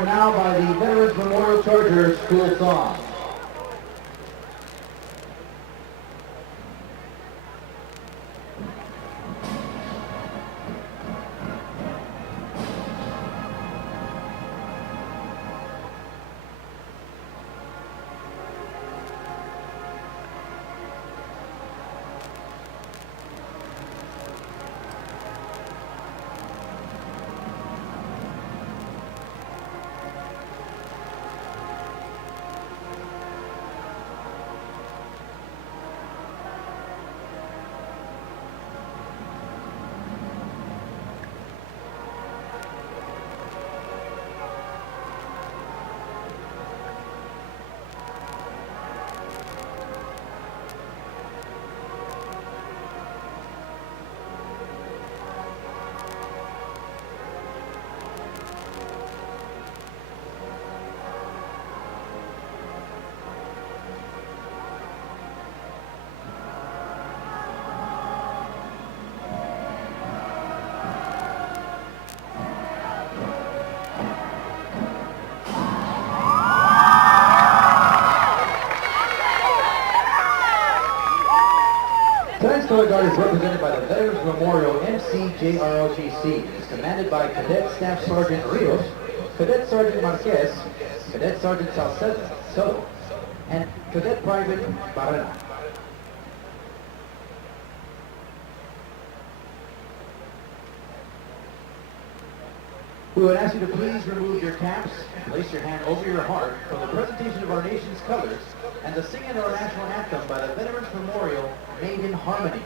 performed now by the Veterans Memorial Chargers School Song. Tonight's color guard is represented by the Veterans Memorial MCJROTC. It is commanded by Cadet Staff Sergeant Rios, Cadet Sergeant Marquez, Cadet Sergeant Salcedo, and Cadet Private Barrera. We would ask you to please remove your caps and place your hand over your heart for the presentation of our nation's colors and the singing of our national anthem by the Veterans Memorial Made in Harmony.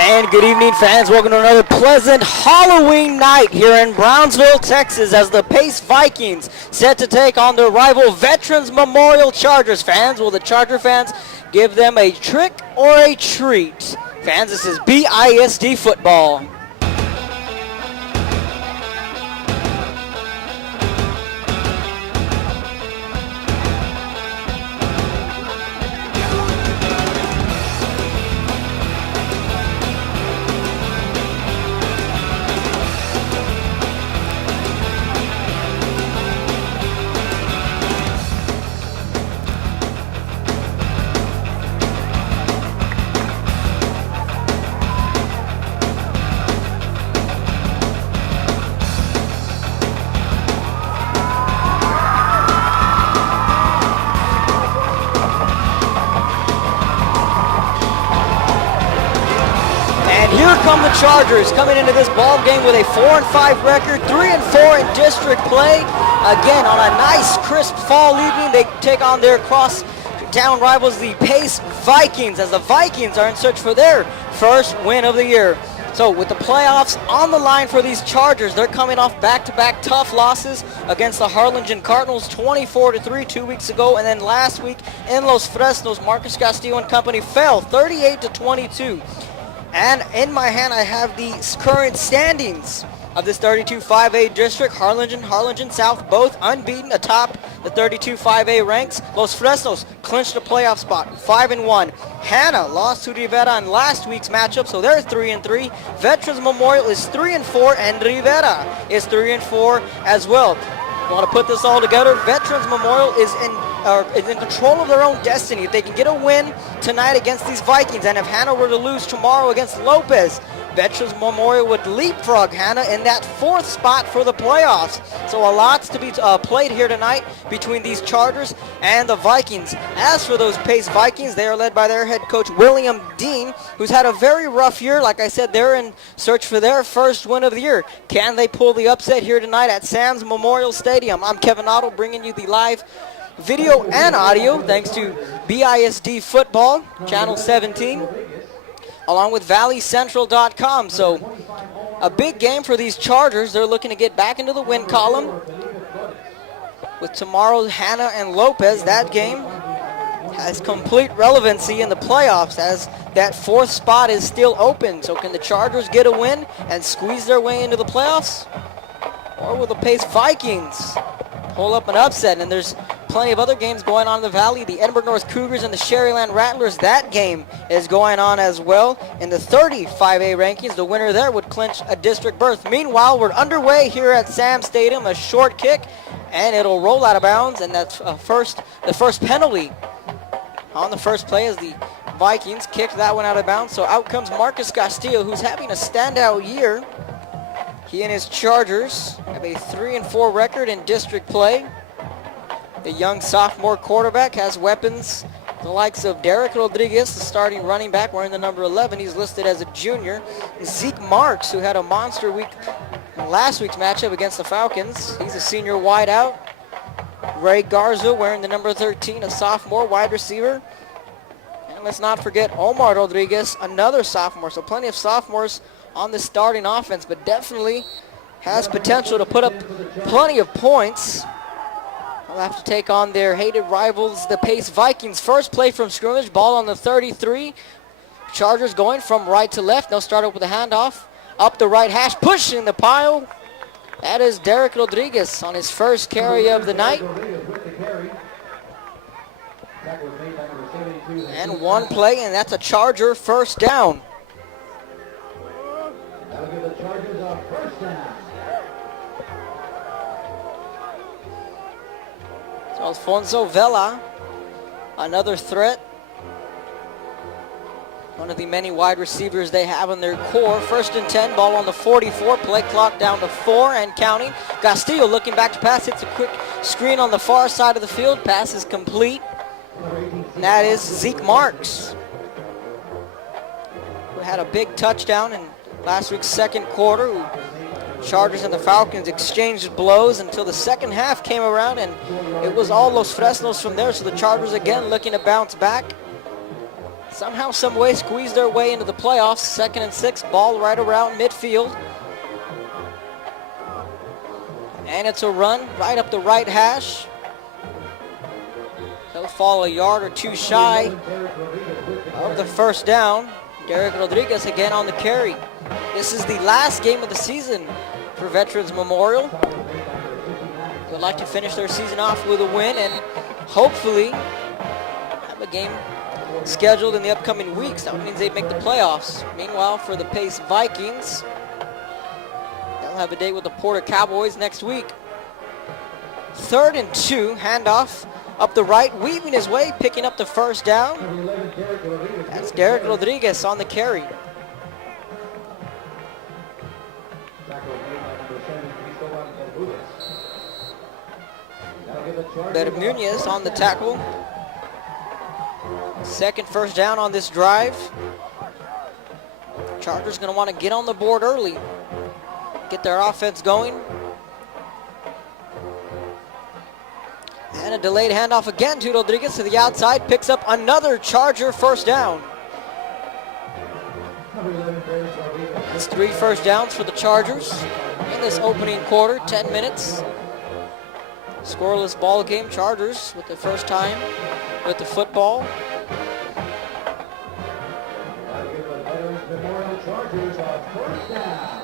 And good evening, fans. Welcome to another pleasant Halloween night here in Brownsville, Texas, as the Pace Vikings set to take on their rival Veterans Memorial Chargers. Fans, will the Charger fans give them a trick or a treat? Fans, this is BISD football. Here come the Chargers coming into this ball game with a 4-5 record, 3-4 in district play. Again, on a nice, crisp fall evening, they take on their cross-town rivals, the Pace Vikings, as the Vikings are in search for their first win of the year. So with the playoffs on the line for these Chargers, they're coming off back-to-back tough losses against the Harlingen Cardinals, 24-3 2 weeks ago, and then last week in Los Fresnos, Marcus Castillo and company fell 38-22. And in my hand, I have the current standings of this 32-5A district. Harlingen South, both unbeaten atop the 32-5A ranks. Los Fresnos clinched a playoff spot, 5-1. Hanna lost to Rivera in last week's matchup, so they're 3-3. Veterans Memorial is 3-4, and Rivera is 3-4 as well. You want to put this all together? Veterans Memorial is in control of their own destiny. If they can get a win tonight against these Vikings, and if Hanna were to lose tomorrow against Lopez, Veterans Memorial would leapfrog Hanna in that 4th spot for the playoffs. So a lot's to be played here tonight between these Chargers and the Vikings. As for those Pace Vikings, they are led by their head coach, William Dean, who's had a very rough year. Like I said, they're in search for their first win of the year. Can they pull the upset here tonight at Sam's Memorial Stadium? I'm Kevin Otto, bringing you the live video and audio thanks to BISD Football, Channel 17. Along with ValleyCentral.com. So a big game for these Chargers. They're looking to get back into the win column. With tomorrow's Hanna and Lopez, that game has complete relevancy in the playoffs as that 4th spot is still open. So can the Chargers get a win and squeeze their way into the playoffs? Or will the Pace Vikings pull up an upset? And there's plenty of other games going on in the Valley. The Edinburgh North Cougars and the Sherryland Rattlers, that game is going on as well. In the 35A rankings, the winner there would clinch a district berth. Meanwhile, we're underway here at Sam Stadium. A short kick, and it'll roll out of bounds, and that's the first penalty on the first play as the Vikings kicked that one out of bounds. So out comes Marcus Castillo, who's having a standout year. He and his Chargers have a 3-4 record in district play. The young sophomore quarterback has weapons, the likes of Derek Rodriguez, the starting running back, wearing the number 11. He's listed as a junior. Zeke Marks, who had a monster week in last week's matchup against the Falcons. He's a senior wideout. Ray Garza, wearing the number 13, a sophomore wide receiver. And let's not forget Omar Rodriguez, another sophomore. So plenty of sophomores on the starting offense, but definitely has potential to put up plenty of points. They'll have to take on their hated rivals, the Pace Vikings. First play from scrimmage, ball on the 33. Chargers going from right to left. They'll start up with a handoff. Up the right hash, pushing the pile. That is Derek Rodriguez on his first carry of the night. And one play, and that's a Charger first down. That'll give the Chargers a first down. So Alfonso Vela, another threat. One of the many wide receivers they have in their core. 1st and 10, ball on the 44, play clock down to 4 and counting. Castillo looking back to pass, hits a quick screen on the far side of the field. Pass is complete. And that is Zeke Marks, who had a big touchdown in last week's second quarter. Chargers and the Falcons exchanged blows until the second half came around, and it was all Los Fresnos from there. So the Chargers again looking to bounce back. Somehow, some way, squeeze their way into the playoffs. 2nd and 6, ball right around midfield. And it's a run right up the right hash. They'll fall a yard or two shy of the first down. Derek Rodriguez again on the carry. This is the last game of the season for Veterans Memorial. They'd like to finish their season off with a win and hopefully have a game scheduled in the upcoming weeks. That means they make the playoffs. Meanwhile, for the Pace Vikings, they'll have a date with the Porter Cowboys next week. 3rd and 2, handoff up the right, weaving his way, picking up the first down. That's Derek Rodriguez on the carry. Bermúñez on the tackle. 2nd first down on this drive. Chargers going to want to get on the board early, get their offense going. And a delayed handoff again to Rodriguez to the outside, picks up another Charger first down. It's 3 first downs for the Chargers in this opening quarter, 10 minutes. Scoreless ball game. Chargers with the first time with the football. Chargers a first down.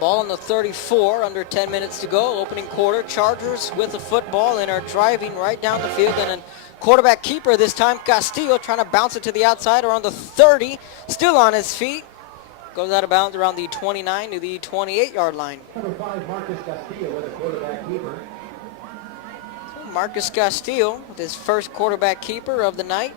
Ball on the 34, under 10 minutes to go. Opening quarter, Chargers with the football and are driving right down the field. And a quarterback keeper this time, Castillo, trying to bounce it to the outside around the 30. Still on his feet. Goes out of bounds around the 29 to the 28-yard line. Number 5, Marcus Castillo with the quarterback keeper. So Marcus Castillo with his first quarterback keeper of the night.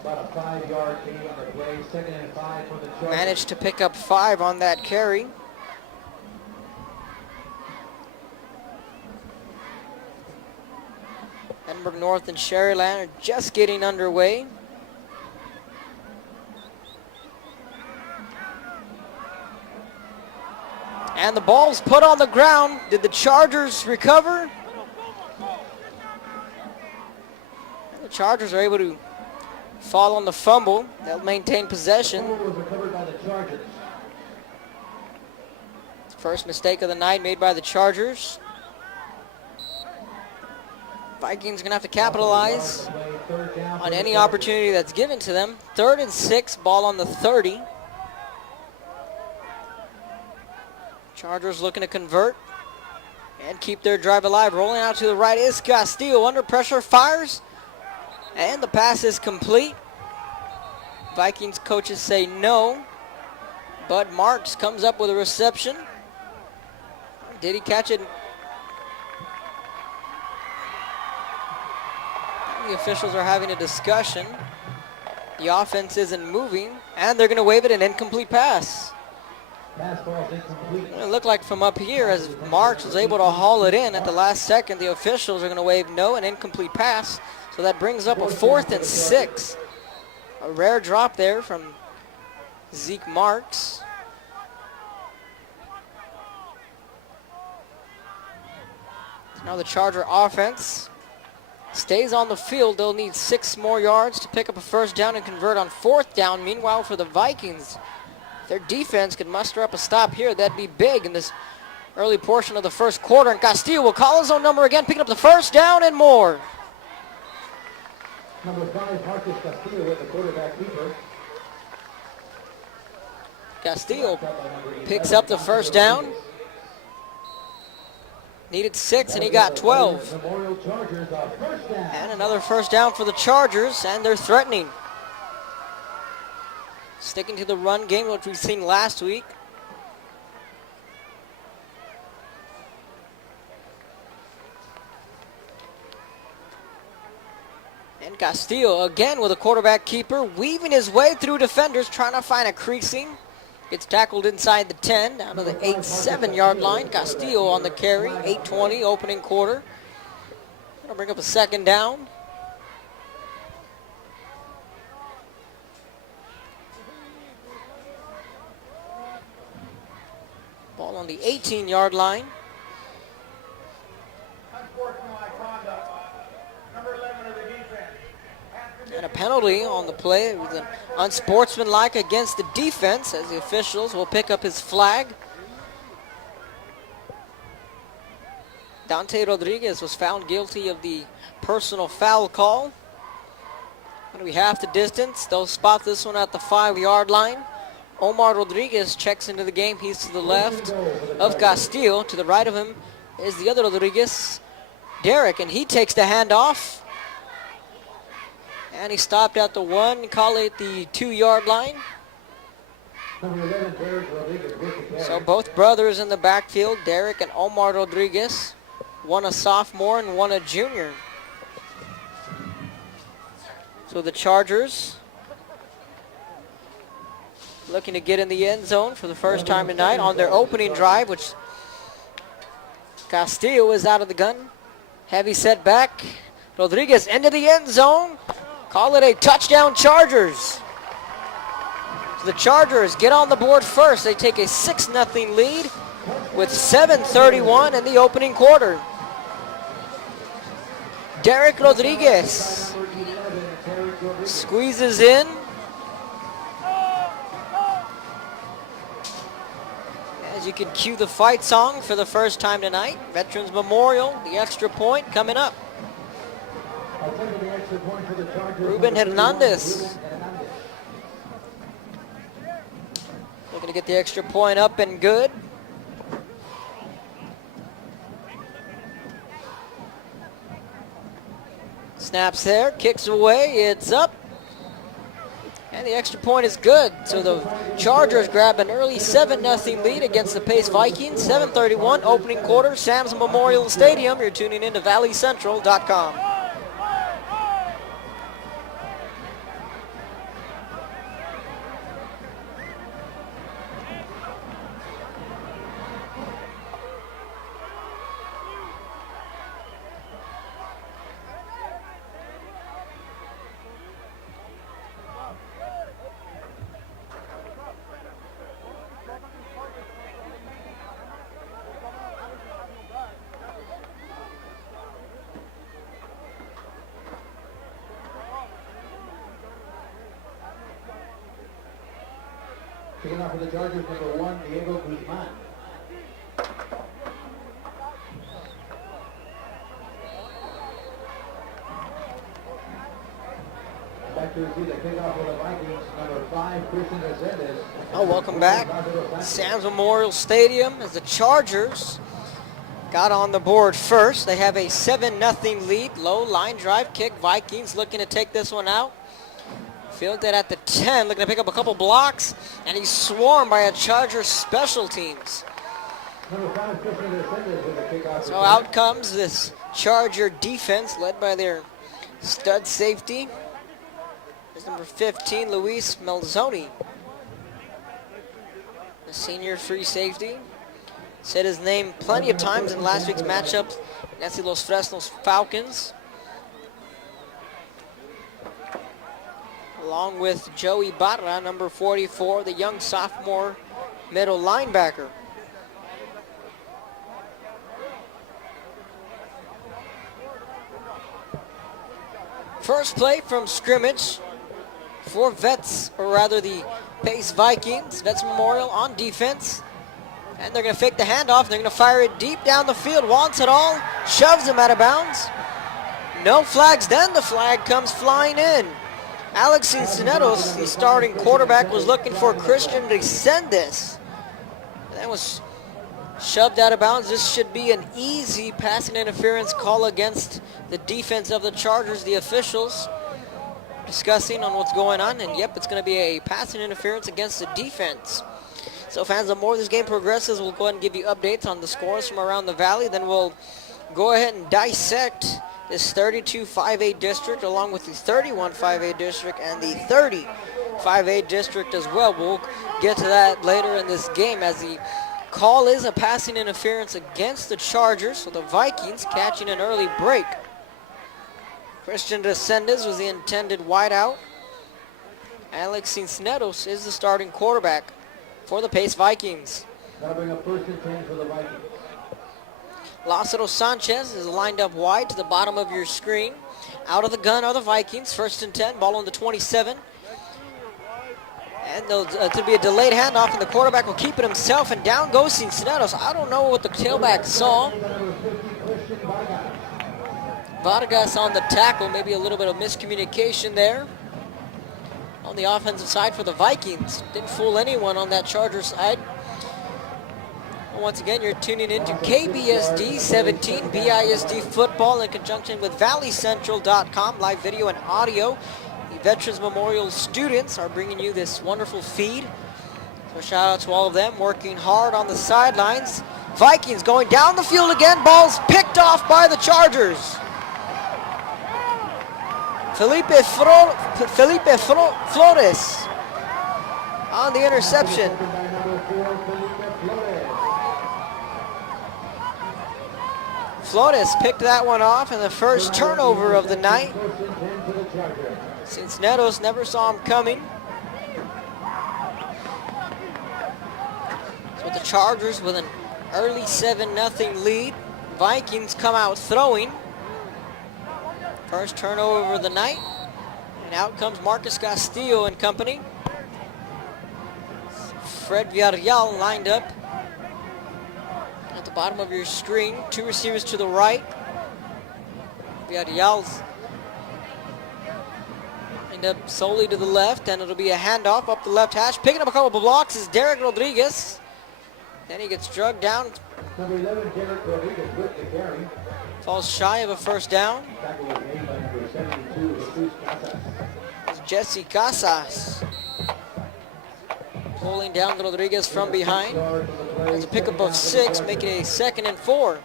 About a 5-yard gain on the play. 2nd and 5 for the Chargers. Managed to pick up 5 on that carry. Edinburgh North and Sherryland are just getting underway. And the ball's put on the ground. Did the Chargers recover? The Chargers are able to fall on the fumble. They'll maintain possession. Fumble was recovered by the Chargers. First mistake of the night made by the Chargers. Vikings going to have to capitalize on any opportunity that's given to them. 3rd and 6, ball on the 30. Chargers looking to convert and keep their drive alive. Rolling out to the right is Castillo. Under pressure, fires. And the pass is complete. Vikings coaches say no. Bud Marks comes up with a reception. Did he catch it? The officials are having a discussion. The offense isn't moving, and they're going to wave it an incomplete pass. Pass ball is incomplete. It looked like from up here, as Marks was able to haul it in at the last second, the officials are going to wave no, an incomplete pass. So that brings up a 4th and 6. A rare drop there from Zeke Marks. Now the Charger offense stays on the field. They'll need 6 more yards to pick up a first down and convert on 4th down. Meanwhile, for the Vikings, their defense could muster up a stop here. That'd be big in this early portion of the first quarter. And Castillo will call his own number again, picking up the first down and more. Number 5, Marcus Castillo with the quarterback keeper. Castillo picks up the first down. Needed 6 and he got 12. Memorial Chargers a first down. And another first down for the Chargers, and they're threatening. Sticking to the run game, which we've seen last week. And Castillo again with a quarterback keeper, weaving his way through defenders, trying to find a creasing. Gets tackled inside the 10, down to the 8-7-yard line. Castillo on the carry, 8:20 opening quarter. Gonna bring up a second down. Ball on the 18-yard line. And a penalty on the play. It was an unsportsmanlike against the defense, as the officials will pick up his flag. Dante Rodriguez was found guilty of the personal foul call. What do we have the distance? They'll spot this one at the 5-yard line. Omar Rodriguez checks into the game. He's to the left of Castillo. To the right of him is the other Rodriguez, Derek, and he takes the handoff. And he stopped at the 1, call it the 2-yard line. So both brothers in the backfield, Derek and Omar Rodriguez. One a sophomore and one a junior. So the Chargers looking to get in the end zone for the first time tonight on their opening drive, which Castillo is out of the gun. Heavy setback. Rodriguez into the end zone. Call it a touchdown, Chargers. So the Chargers get on the board first. They take a 6-0 lead with 7:31 in the opening quarter. Derek Rodriguez squeezes in. As As you can cue the fight song for the first time tonight. Veterans Memorial, the extra point coming up. Ruben Hernandez looking to get the extra point up and good. Snaps there, kicks away, it's up. And the extra point is good. So the Chargers grab an early 7-0 lead against the Pace Vikings. 7:31 opening quarter, Sam's Memorial Stadium. You're tuning in to valleycentral.com. Kicking off for the Chargers, number 1, Diego Guzman. Back to receive the kickoff for the Vikings, number 5, Christian Resendez. Oh, welcome back. Sam's Memorial Stadium as the Chargers got on the board first. They have a 7-0 lead. Low line drive kick. Vikings looking to take this one out. Fielded at the 10, looking to pick up a couple blocks, and he's swarmed by a Chargers special teams. So out comes this Charger defense led by their stud safety. There's number 15, Luis Melzoni. The senior free safety. Said his name plenty of times in last week's matchup against the Los Fresnos Falcons. Along with Joey Barra, number 44, the young sophomore middle linebacker. First play from scrimmage for Vets, or rather the Pace Vikings. Vets Memorial on defense. And they're going to fake the handoff. They're going to fire it deep down the field. Wants it all. Shoves him out of bounds. No flags. Then the flag comes flying in. Alex Cincineros, the starting quarterback, was looking for Christian Resendez. That was shoved out of bounds. This should be an easy passing interference call against the defense of the Chargers. The officials discussing on what's going on, and yep, it's going to be a passing interference against the defense. So fans, the more this game progresses, we'll go ahead and give you updates on the scores from around the valley. Then we'll go ahead and dissect this 32 5A district along with the 31 5A district and the 30 5A district as well. We'll get to that later in this game as the call is a passing interference against the Chargers. So the Vikings catching an early break. Christian Resendez was the intended wideout. Alex Cincineros is the starting quarterback for the Pace Vikings. That'll bring up 1st and 10 for the Vikings. Lázaro Sanchez is lined up wide to the bottom of your screen. Out of the gun are the Vikings. 1st and 10, ball on the 27. And to be a delayed handoff, and the quarterback will keep it himself, and down goes Cincineros. I don't know what the tailback saw. Vargas on the tackle, maybe a little bit of miscommunication there. On the offensive side for the Vikings. Didn't fool anyone on that Charger side. Once again, you're tuning into KBSD 17 BISD football in conjunction with valleycentral.com, live video and audio. The Veterans Memorial students are bringing you this wonderful feed. So shout out to all of them working hard on the sidelines. Vikings going down the field again. Ball's picked off by the Chargers. Felipe Flores on the interception. Flores picked that one off in the first turnover of the night. Cincineros never saw him coming. So the Chargers with an early 7-0 lead. Vikings come out throwing. First turnover of the night. And out comes Marcus Castillo and company. Fred Villarreal lined up bottom of your screen. 2 receivers to the right. Villarreal's end up solely to the left, and it'll be a handoff up the left hash. Picking up a couple of blocks is Derek Rodriguez. Then he gets drugged down. Number 11, Derek Rodriguez with the carry. Falls shy of a first down. Tackle was made by number 72, Jesus Casas. It's Jesse Casas pulling down Rodriguez from behind. There's a pickup of 6, making it a 2nd and 4.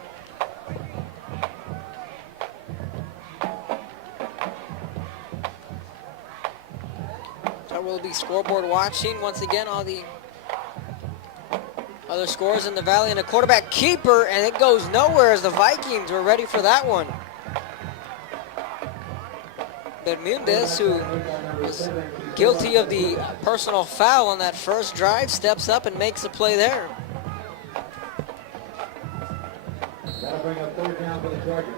So we'll be scoreboard watching once again all the other scores in the Valley, and a quarterback keeper, and it goes nowhere as the Vikings were ready for that one. Bermudez, who was guilty of the personal foul on that first drive, steps up and makes a play there. That'll bring up 3rd down for the Chargers.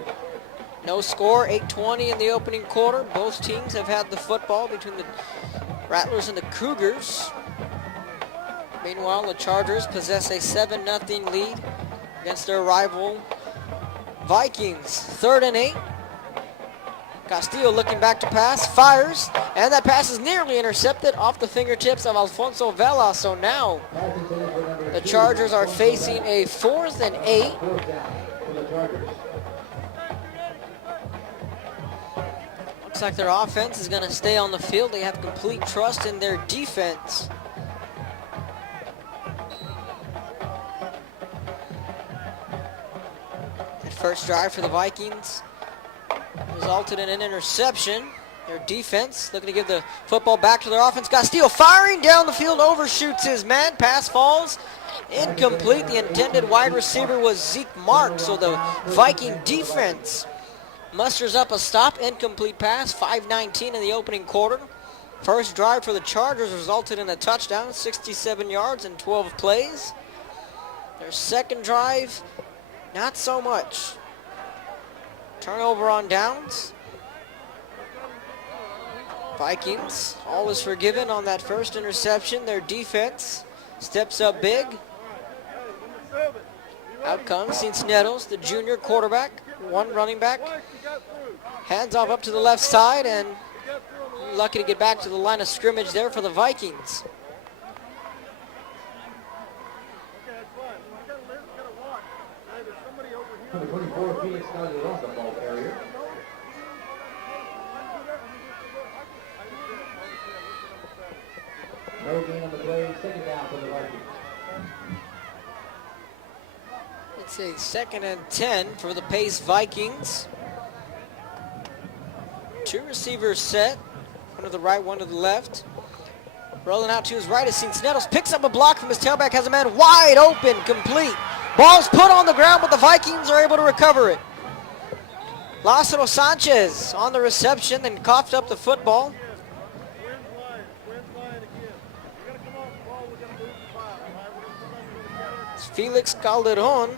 No score, 8:20 in the opening quarter. Both teams have had the football between the Rattlers and the Cougars. Meanwhile, the Chargers possess a 7-0 lead against their rival Vikings. 3rd and 8. Castillo looking back to pass, fires, and that pass is nearly intercepted off the fingertips of Alfonso Vela. So now the Chargers are facing a 4th and 8. 4th down for the Chargers. Looks like their offense is going to stay on the field. They have complete trust in their defense. That first drive for the Vikings resulted in an interception. Their defense looking to give the football back to their offense. Castillo firing down the field, overshoots his man. Pass falls incomplete. The intended wide receiver was Zeke Marks, so the Viking defense musters up a stop. Incomplete pass, 5:19 in the opening quarter. First drive for the Chargers resulted in a touchdown, 67 yards and 12 plays. Their second drive, not so much. Turnover on downs. Vikings, all is forgiven on that first interception. Their defense steps up big. Out comes Cincinnati, the junior quarterback, one running back. Hands off up to the left side, and lucky to get back to the line of scrimmage there for the Vikings. Number 24, Phoenix Calderon, the ball carrier. No gain on the play, 2nd down for the Vikings. It's a 2nd and 10 for the Pace Vikings. 2 receivers set, one to the right, one to the left. Rolling out to his right is Cincinnati, picks up a block from his tailback, has a man wide open, complete. Ball's put on the ground, but the Vikings are able to recover it. Lázaro Sanchez on the reception, then coughed up the football. It's Felix Calderon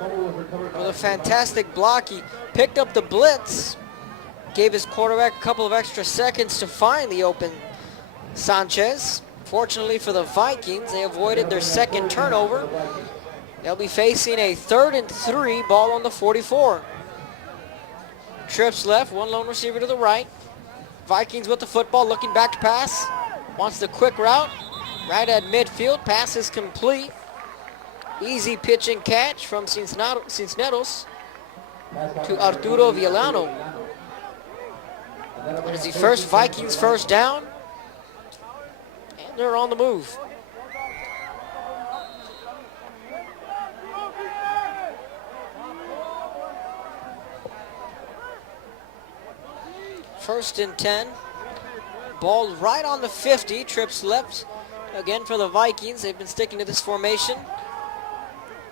with a fantastic block. He picked up the blitz, gave his quarterback a couple of extra seconds to find the open Sanchez. Fortunately for the Vikings, they avoided their second turnover. They'll be facing a 3rd and 3, ball on the 44. Trips left, one lone receiver to the right. Vikings with the football, looking back to pass. Wants the quick route, right at midfield. Pass is complete. Easy pitch and catch from Cincinnati to Arturo Villano. That is the first Vikings first down, and they're on the move. First and 10. Ball right on the 50. Trips left again for the Vikings. They've been sticking to this formation.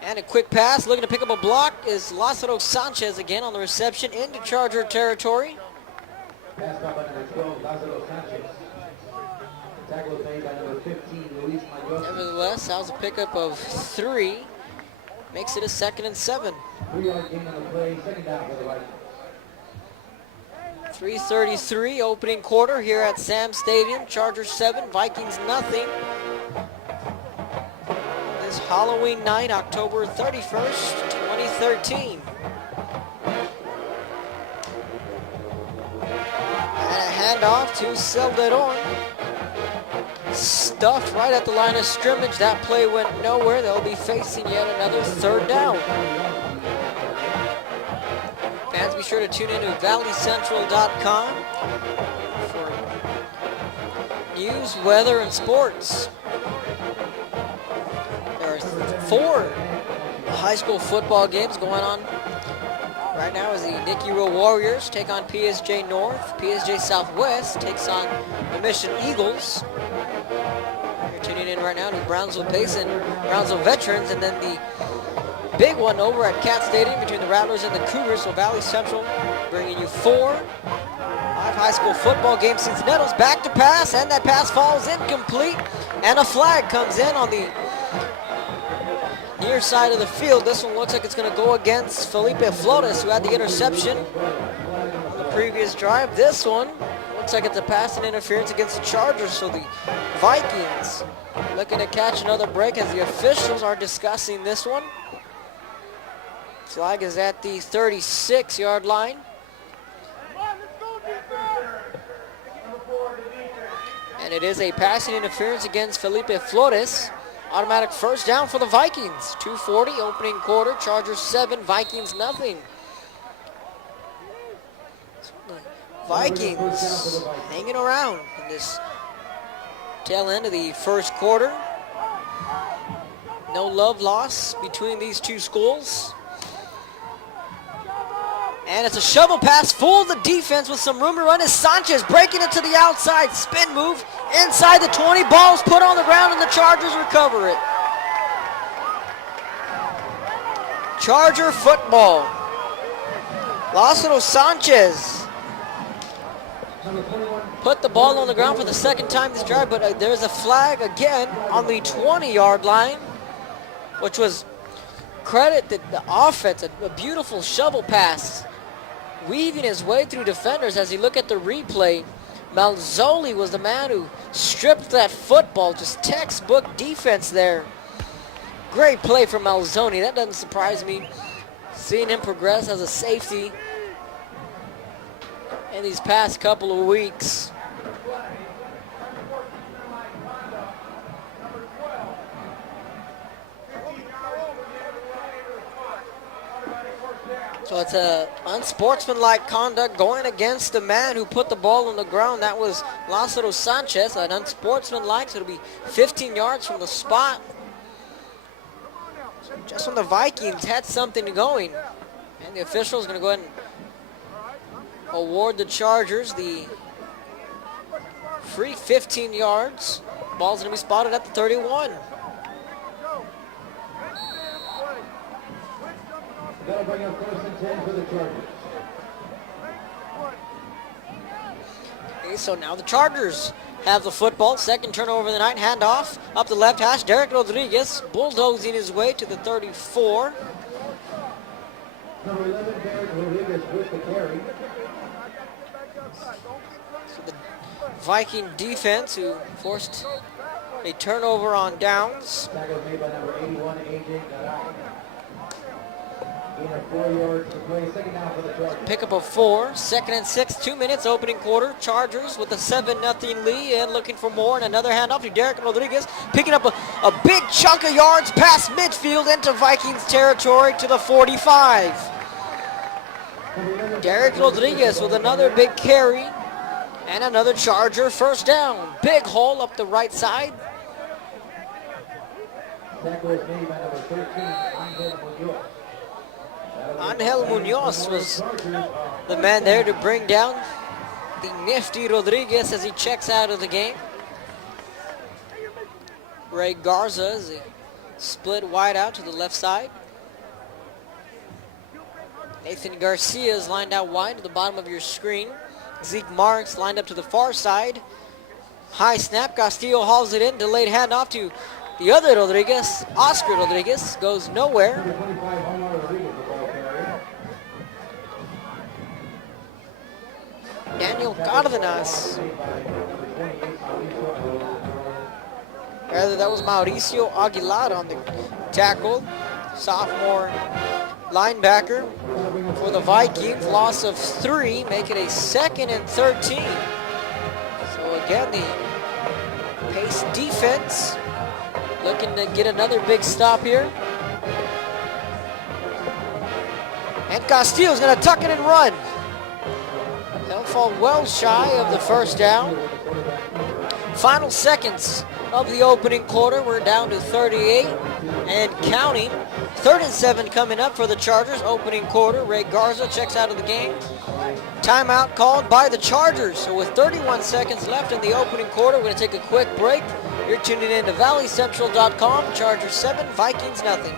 And a quick pass. Looking to pick up a block is Lázaro Sanchez again on the reception into Charger territory. Pass by number 12, Lázaro Sanchez. Tackle was made by number 15, Luis Mayotte. Nevertheless, that was a pickup of 3. Makes it a 2nd and 7. 3-yard gain on the play, 2nd down for the Vikings. 3:33 opening quarter here at Sam Stadium. Chargers 7, Vikings nothing. This Halloween night, October 31st, 2013. And a handoff to Calderon. Stuffed right at the line of scrimmage. That play went nowhere. They'll be facing yet another third down. Fans, be sure to tune in to valleycentral.com for news, weather, and sports. There are 4 high school football games going on right now as the Nicky Rowe Warriors take on PSJ North. PSJ Southwest takes on the Mission Eagles. You're tuning in right now to Brownsville Pace and Brownsville Veterans, and then the big one over at Cat Stadium between the Rattlers and the Cougars. So Valley Central bringing you 4 live high school football games. Cincinnati's back to pass, and that pass falls incomplete, and a flag comes in on the near side of the field. This one looks like it's going to go against Felipe Flores, who had the interception on the previous drive. This one looks like it's a pass and interference against the Chargers, so the Vikings looking to catch another break as the officials are discussing this one. Flag is at the 36-yard line. And it is a passing interference against Felipe Flores. Automatic first down for the Vikings. 2:40 opening quarter. Chargers 7, Vikings nothing. Vikings hanging around in this tail end of the first quarter. No love lost between these two schools. And it's a shovel pass, full of the defense with some room to run. Is Sanchez breaking it to the outside. Spin move inside the 20. Ball's put on the ground and the Chargers recover it. Charger football. Lázaro Sanchez put the ball on the ground for the second time this drive, but there's a flag again on the 20-yard line, which was credit the offense, a beautiful shovel pass, weaving his way through defenders. As you look at the replay, Malzoli was the man who stripped that football. Just textbook defense there. Great play from Malzoni. That doesn't surprise me, seeing him progress as a safety in these past couple of weeks. So it's a unsportsmanlike conduct going against the man who put the ball on the ground. That was Lázaro Sanchez, an unsportsmanlike, so it'll be 15 yards from the spot. So just when the Vikings had something going, and the official is going to go ahead and award the Chargers the free 15 yards. Ball's going to be spotted at the 31. That'll bring up 1st and 10 for the Chargers. Okay, so now the Chargers have the football. Second turnover of the night. Handoff up the left hash. Derek Rodriguez bulldozing his way to the 34. Number 11, Derek Rodriguez with the carry. So the Viking defense who forced a turnover on downs. Tackle made by number 81, AJ Garay. 4 yards to play. Second down for the Chargers. Pick up of 4. 2nd and 6. 2 minutes opening quarter. Chargers with a 7-0 lead and looking for more. And another handoff to Derek Rodriguez. Picking up a big chunk of yards past midfield into Vikings territory to the 45. Derek Rodriguez with another big carry. And another Charger first down. Big hole up the right side. Tackle is made by number 13, Angel Munoz. Angel Munoz was the man there to bring down the nifty Rodriguez as he checks out of the game. Ray Garza is a split wide out to the left side. Nathan Garcia is lined out wide to the bottom of your screen. Zeke Marks lined up to the far side. High snap, Castillo hauls it in, delayed handoff to the other Rodriguez. Oscar Rodriguez goes nowhere. Daniel Cardenas. Rather, that was Mauricio Aguilar on the tackle, sophomore linebacker for the Vikings. Loss of 3, make it a 2nd and 13. So again, the Pace defense looking to get another big stop here. And Castillo's going to tuck it and run. They'll fall well shy of the first down. Final seconds of the opening quarter. We're down to 38 and counting. 3rd and 7 coming up for the Chargers. Opening quarter. Ray Garza checks out of the game. Timeout called by the Chargers. So with 31 seconds left in the opening quarter, we're going to take a quick break. You're tuning in to valleycentral.com. Chargers 7, Vikings nothing.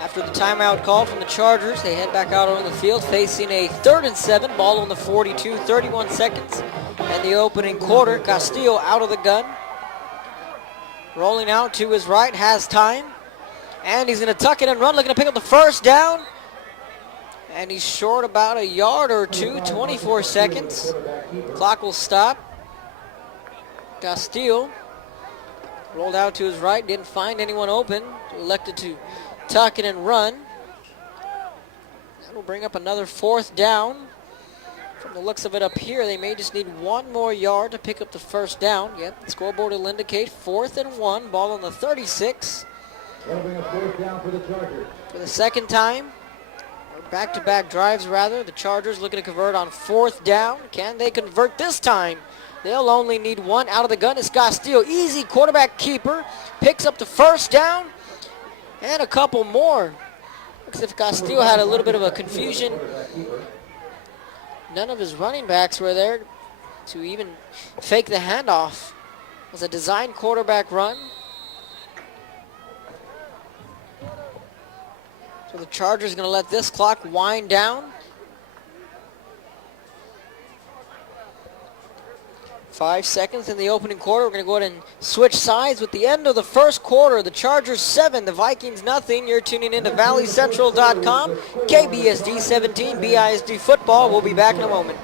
After the timeout call from the Chargers, they head back out on the field facing a 3rd and 7, ball on the 42, 31 seconds. And the opening quarter, Castillo out of the gun. Rolling out to his right, has time. And he's going to tuck it and run, looking to pick up the first down. And he's short about a yard or two, 24 seconds. Clock will stop. Castillo rolled out to his right, didn't find anyone open. Elected to tuck it and run. That'll bring up another 4th down. From the looks of it up here, they may just need 1 more yard to pick up the first down. Yep, the scoreboard will indicate 4th and 1, ball on the 36. That'll bring a 4th down for the Chargers. For the second time, or back-to-back drives rather, the Chargers looking to convert on 4th down. Can they convert this time? They'll only need 1 out of the gun. It's Castillo, easy quarterback keeper, picks up the first down. And a couple more. Looks as if Castillo had a little bit of a confusion. None of his running backs were there to even fake the handoff. It was a designed quarterback run. So the Chargers going to let this clock wind down. 5 seconds in the opening quarter. We're going to go ahead and switch sides with the end of the first quarter. The Chargers 7, the Vikings nothing. You're tuning in to valleycentral.com. KBSD 17, BISD football. We'll be back in a moment.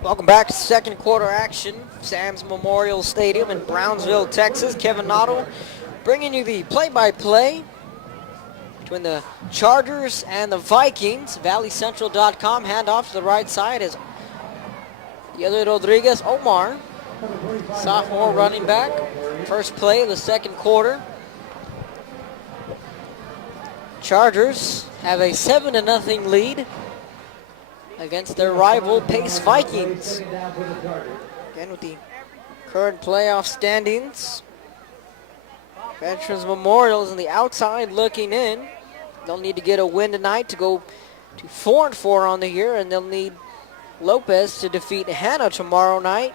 Welcome back to second quarter action. Sam's Memorial Stadium in Brownsville, Texas. Kevin Noddle bringing you the play-by-play between the Chargers and the Vikings. ValleyCentral.com, handoff to the right side is Yeder Rodriguez Omar, sophomore running back. First play of the second quarter. Chargers have a 7-0 lead against their rival Pace Vikings. Again with the current playoff standings. Veterans Memorial is on the outside looking in. They'll need to get a win tonight to go to 4-4 on the year, and they'll need Lopez to defeat Hannah tomorrow night.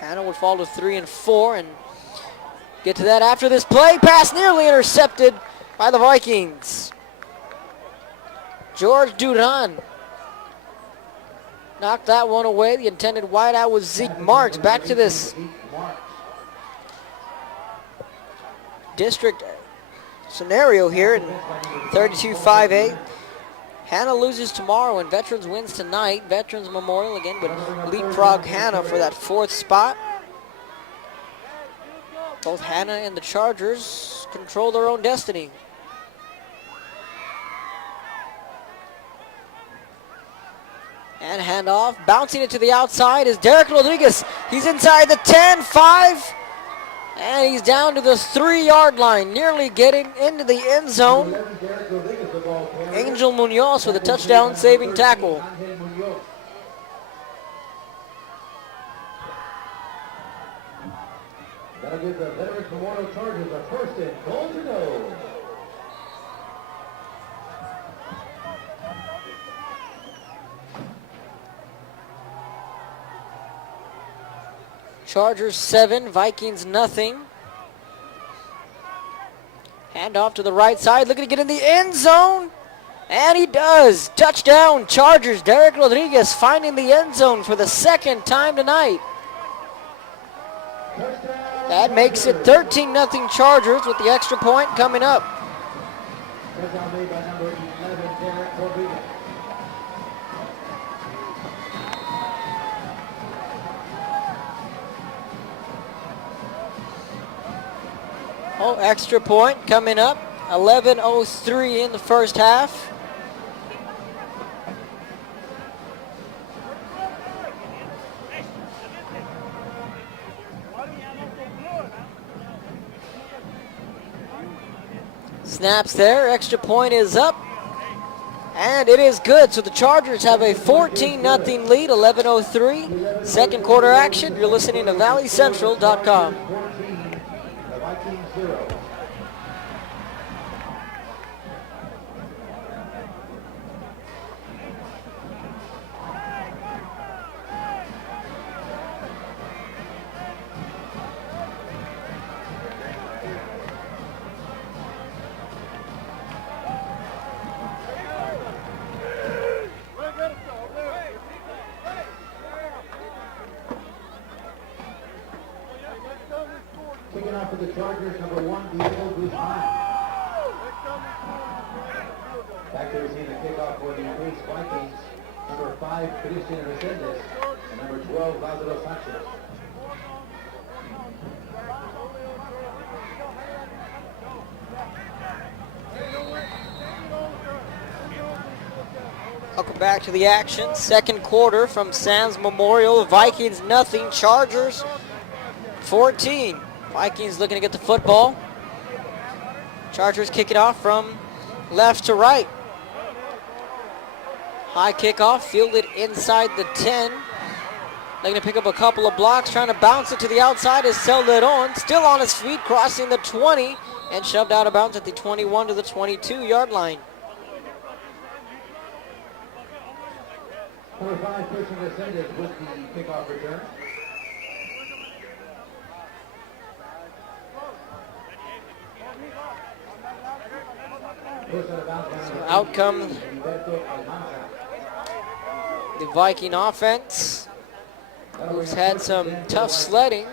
Hannah would fall to 3-4 and get to that after this play. Pass nearly intercepted by the Vikings. George Duran knocked that one away. The intended wideout was Zeke Marks. Back to this district scenario here in 32-5A. Hannah loses tomorrow and Veterans wins tonight. Veterans Memorial again would leapfrog Hannah for that 4th spot. Both Hannah and the Chargers control their own destiny. And handoff, bouncing it to the outside is Derek Rodriguez. He's inside the 10, 5, and he's down to the 3-yard line, nearly getting into the end zone. Angel Munoz with a touchdown saving tackle. That'll give the Veterans Memorial Chargers a 1st and goal to go. Chargers 7, Vikings nothing. Hand off to the right side, looking to get in the end zone. And he does. Touchdown, Chargers. Derek Rodriguez finding the end zone for the 2nd time tonight. That makes it 13-0 Chargers with the extra point coming up. Touchdown made by number 11, Derek Rodriguez. Oh, extra point coming up. 11:03 in the first half. Snaps there, extra point is up, and it is good. So the Chargers have a 14-0 lead, 11:03. 2nd quarter action. You're listening to ValleyCentral.com. 14, the Vikings 0. Kicking off for the Chargers, number 1, Diego Guzman. Back to receive the kickoff for the Increased Vikings, number 5, Christian Resendez, and number 12, Lázaro Sanchez. Welcome back to the action. 2nd quarter from Sam's Memorial. Vikings nothing, Chargers 14. Vikings looking to get the football. Chargers kick it off from left to right. High kickoff, fielded inside the 10. They're going to pick up a couple of blocks, trying to bounce it to the outside as Celderon, still on his feet, crossing the 20, and shoved out of bounds at the 21 to the 22-yard line. Number 5, Christian Resendez with the kickoff return. So out come the Viking offense, who's had some tough sledding.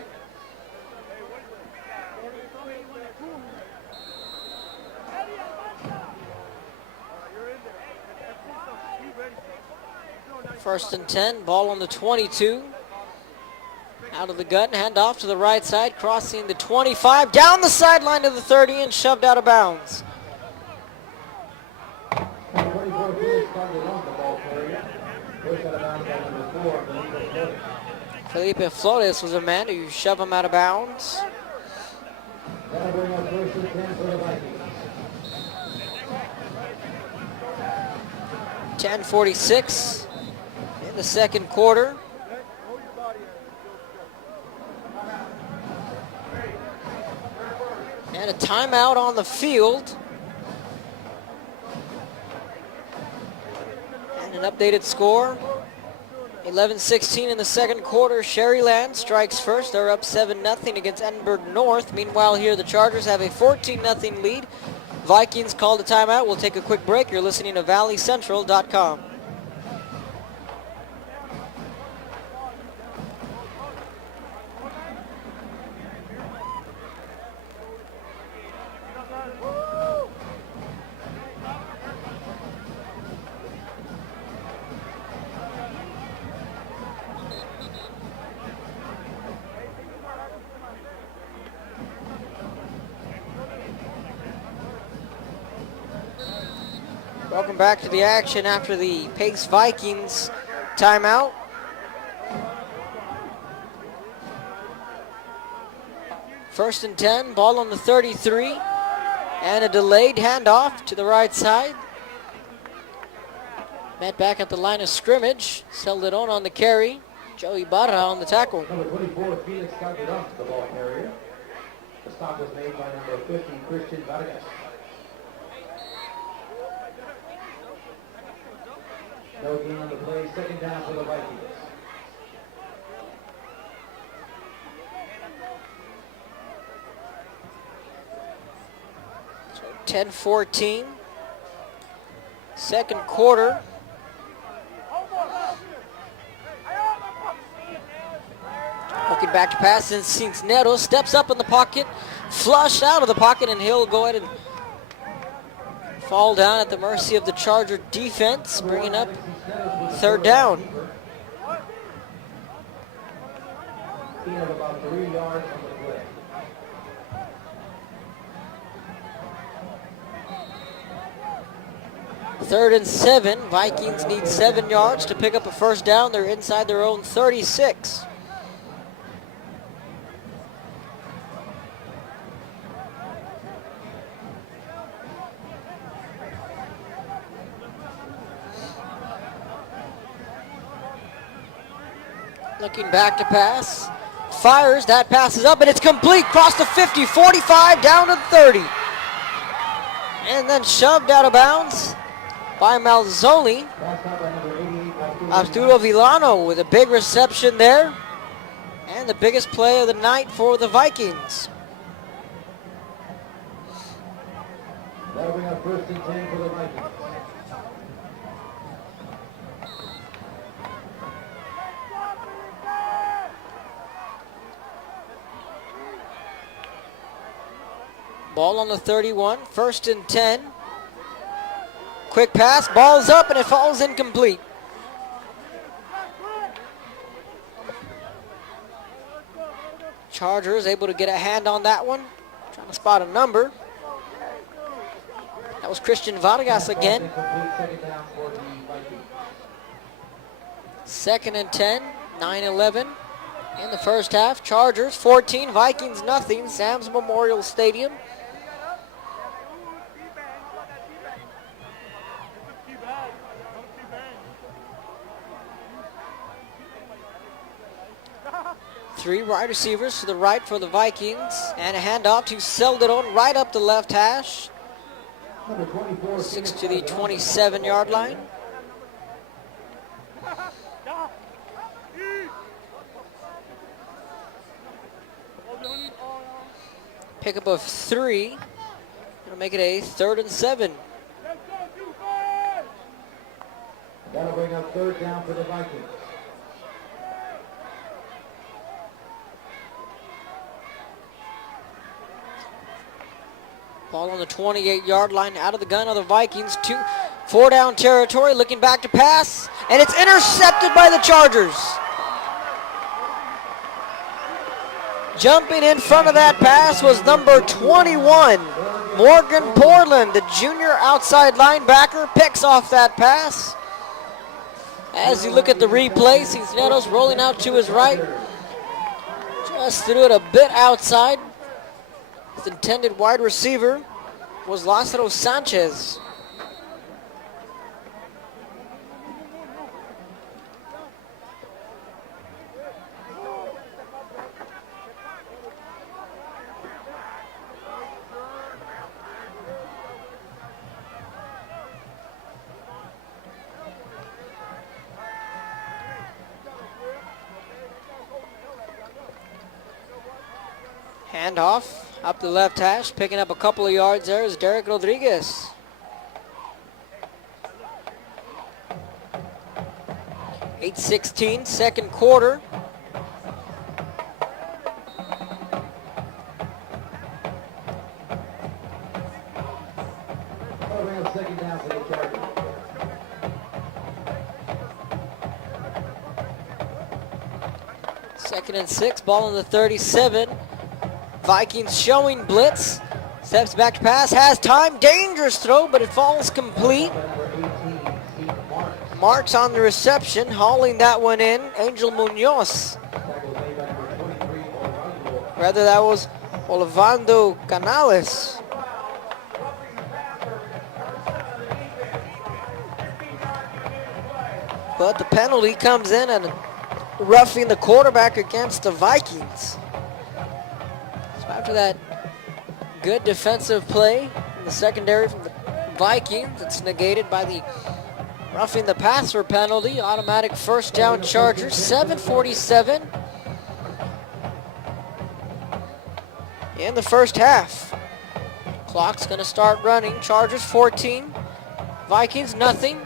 First and 10, ball on the 22. Out of the gun, hand off to the right side, crossing the 25, down the sideline to the 30 and shoved out of bounds. Felipe Flores was a man who shoved him out of bounds. That'll bring up 1st and 10 for the Vikings. 10:46 in the 2nd quarter. And a timeout on the field. And an updated score. 11:16 in the 2nd quarter. Sherryland strikes first. They're up 7-0 against Edinburgh North. Meanwhile, here the Chargers have a 14-0 lead. Vikings called a timeout. We'll take a quick break. You're listening to ValleyCentral.com. Welcome back to the action after the Pace Vikings timeout. First and 10, ball on the 33, and a delayed handoff to the right side. Met back at the line of scrimmage, Celdon on the carry, Joey Barra on the tackle. Number 24, Felix Calderon, the ball carrier. The stop was made by number 50, Christian Vargas. No gain on the play, second down for the Vikings. So 10-14, second quarter. Looking back to pass, and Cisneros steps up in the pocket, flushed out of the pocket, and he'll go ahead and fall down at the mercy of the Charger defense, bringing up third down. He had about 3 yards on the play. Third and 7, Vikings need 7 yards to pick up a first down. They're inside their own 36. Looking back to pass, fires, that pass is up, and it's complete, cross the 50, 45, down to 30. And then shoved out of bounds by Malzoli. Arturo Villano with a big reception there, and the biggest play of the night for the Vikings. That'll bring up first and 10 for the Vikings. Ball on the 31, first and 10. Quick pass, ball's up, and it falls incomplete. Chargers able to get a hand on that one. Trying to spot a number. That was Christian Vargas again. Second and 10, 9-11 in the first half. Chargers 14, Vikings nothing. Sam's Memorial Stadium. Three wide receivers to the right for the Vikings, and a handoff to Celdon right up the left hash. 6 to the 27-yard line. Pickup of 3. It'll make it a 3rd and 7. That'll bring up third down for the Vikings. Ball on the 28-yard line, out of the gun of the Vikings. 4 down territory, looking back to pass, and it's intercepted by the Chargers. Jumping in front of that pass was number 21, Morgan Portland, the junior outside linebacker, picks off that pass. As you look at the replay, Cisneros rolling out to his right. Just threw it a bit outside. His intended wide receiver was Lázaro Sanchez. Handoff up the left hash, picking up a couple of yards there is Derek Rodriguez. .8:16, second quarter. Second down for the Chargers. Second and 6, ball on the 37. Vikings showing blitz. Steps back to pass, has time, dangerous throw, but it falls complete. Marks on the reception, hauling that one in. Angel Munoz. Rather, that was Olivando Canales. But the penalty comes in and roughing the quarterback against the Vikings. So after that good defensive play in the secondary from the Vikings, it's negated by the roughing the passer penalty. Automatic first down Chargers, 7:47 in the first half. Clock's gonna start running. Chargers 14, Vikings nothing.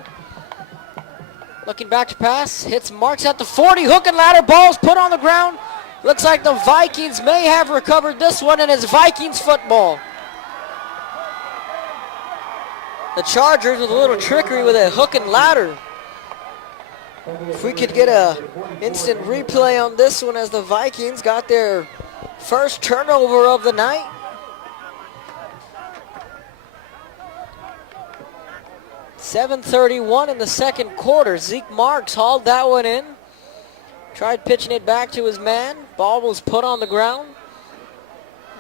Looking back to pass, hits Marks at the 40, hook and ladder, ball's put on the ground. Looks like the Vikings may have recovered this one, and it's Vikings football. The Chargers with a little trickery with a hook and ladder. If we could get a instant replay on this one as the Vikings got their first turnover of the night. .7:31 in the second quarter. Zeke Marks hauled that one in. Tried pitching it back to his man. Ball was put on the ground.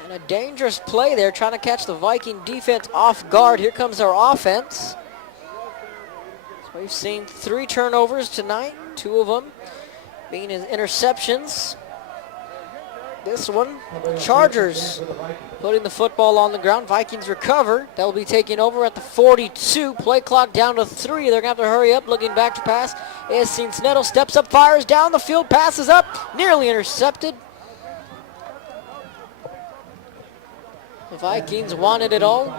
And a dangerous play there, trying to catch the Viking defense off guard. Here comes our offense. So we've seen 3 turnovers tonight, 2 of them being interceptions. This one, Chargers putting the football on the ground. Vikings recover. They'll be taking over at the 42. Play clock down to 3. They're going to have to hurry up. Looking back to pass. Cincinnati steps up, fires down the field, passes up. Nearly intercepted. The Vikings wanted it all.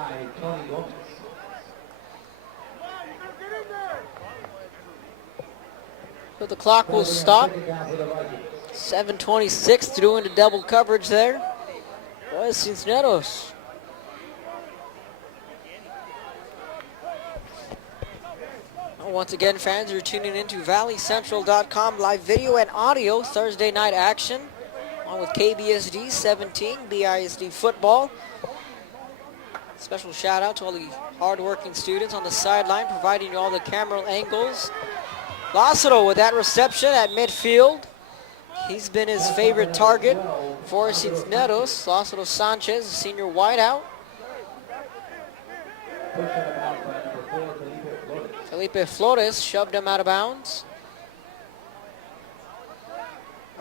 So the clock will stop. 7:26 through into double coverage there. Boy, Cincinnati. Once again, fans, you're tuning into ValleyCentral.com live video and audio Thursday night action, along with KBSD 17 BISD football. Special shout out to all the hard-working students on the sideline, providing you all the camera angles. Lassero with that reception at midfield. He's been his favorite target for Cisneros. Lassero Sanchez, the senior wideout. Felipe Flores shoved him out of bounds.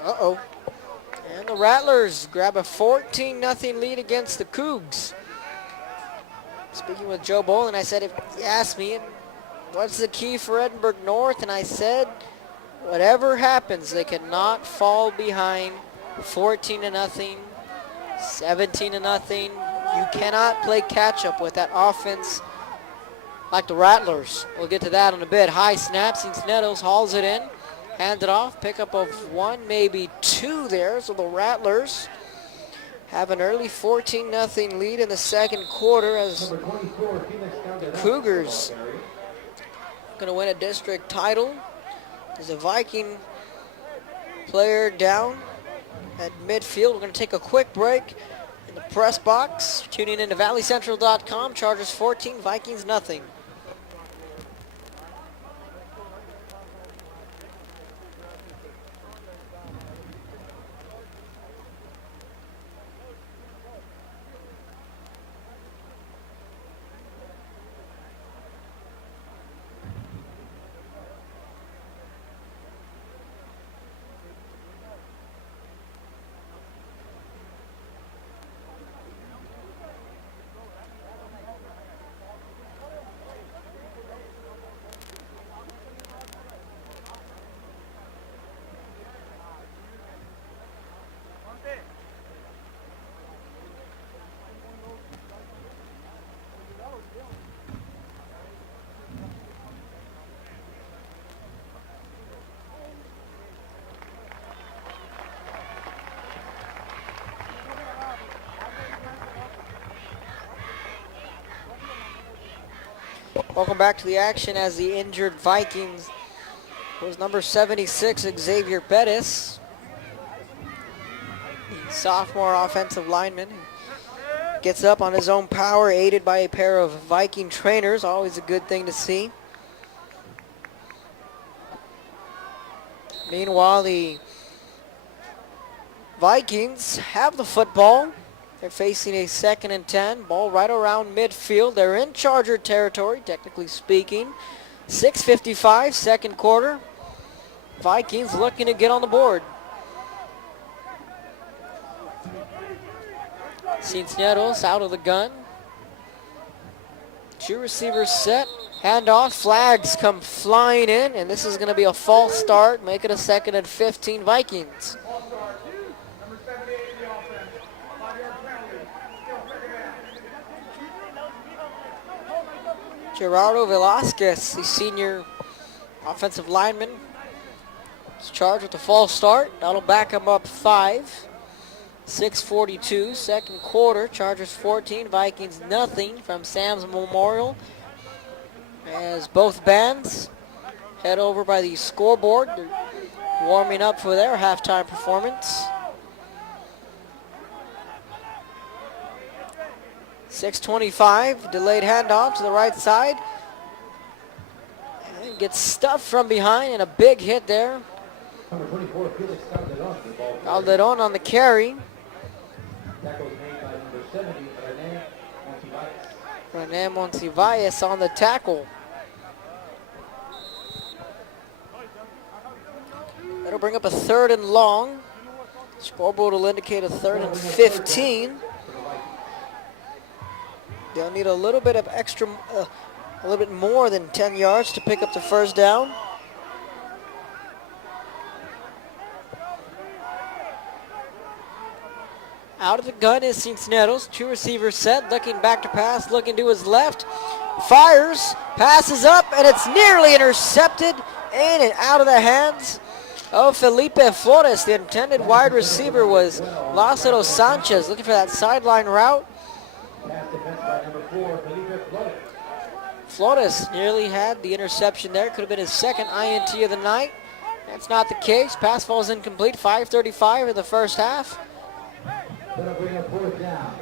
Uh-oh. And the Rattlers grab a 14-0 lead against the Cougs. Speaking with Joe Bolin, I said, if you asked me, what's the key for Edinburgh North? And I said, whatever happens, they cannot fall behind 14-0, 17-0. You cannot play catch-up with that offense like the Rattlers. We'll get to that in a bit. High snap, Cincinnati hauls it in, hands it off, pickup of 1, maybe 2 there. So the Rattlers have an early 14-0 lead in the second quarter as the Cougars going to win a district title. There's a Viking player down at midfield. We're going to take a quick break in the press box. Tuning in to ValleyCentral.com. Chargers 14, Vikings nothing. Welcome back to the action as the injured Vikings was number 76, Xavier Bettis. The sophomore offensive lineman gets up on his own power, aided by a pair of Viking trainers. Always a good thing to see. Meanwhile, the Vikings have the football. They're facing a 2nd and 10. Ball right around midfield. They're in Charger territory, technically speaking. 6:55, second quarter. Vikings looking to get on the board. Cisneros out of the gun. 2 receivers set. Handoff, flags come flying in, and this is going to be a false start, make it a 2nd and 15 Vikings. Gerardo Velasquez, the senior offensive lineman, is charged with a false start. That'll back him up 5. 6:42, second quarter. Chargers 14, Vikings nothing from Sam's Memorial. As both bands head over by the scoreboard, they're warming up for their halftime performance. 6:25, delayed handoff to the right side. And gets stuffed from behind and a big hit there. Number 24, Felix Calderon on the carry. Tackles made by number 70, René Monsiváis on the tackle. That'll bring up a 3rd and long. Scoreboard will indicate a 3rd and 15. They'll need a little bit of extra, a little bit more than 10 yards to pick up the first down. Out of the gun is Cisneros. 2 receivers set, looking back to pass, looking to his left. Fires, passes up, and it's nearly intercepted in and out of the hands of Felipe Flores. The intended wide receiver was Lázaro Sanchez, looking for that sideline route. Pass defense by number 4, Felipe Flores. Flores nearly had the interception there. Could have been his 2nd INT of the night. That's not the case. Pass falls incomplete. 5:35 in the first half. That'll bring up 4th down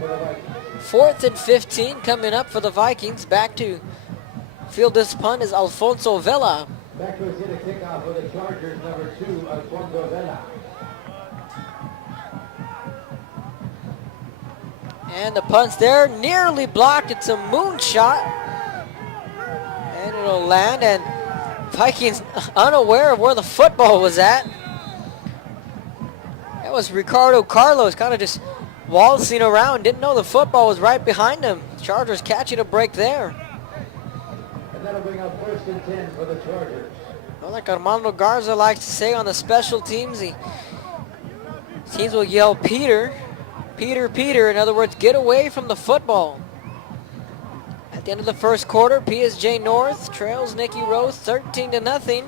for the Vikings. 4th and 15 coming up for the Vikings. Back to field this punt is Alfonso Vela. Back to his hit a kickoff for the Chargers, number 2, Alfonso Vela. And the punt's there, nearly blocked. It's a moonshot. And it'll land, and Vikings unaware of where the football was at. That was Ricardo Carlos, kind of just waltzing around, didn't know the football was right behind him. Chargers catching a break there. And that'll bring up 1st and 10 for the Chargers. Well, like Armando Garza likes to say on the special teams, teams will yell Peter, Peter, Peter. In other words, get away from the football. At the end of the first quarter, PSJ North trails Nicky Rose 13-0.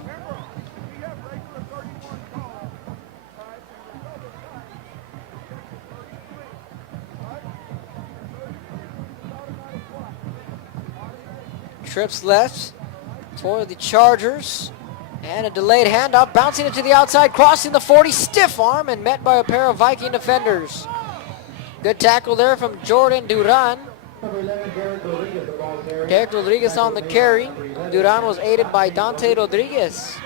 Trips left for the Chargers. And a delayed handoff, bouncing it to the outside, crossing the 40, stiff arm, and met by a pair of Viking defenders. Good tackle there from Jordan Duran. Number 11, Derek Rodriguez, the ball carrier. Derek Rodriguez on the carry. Duran was aided by Dante Rodriguez.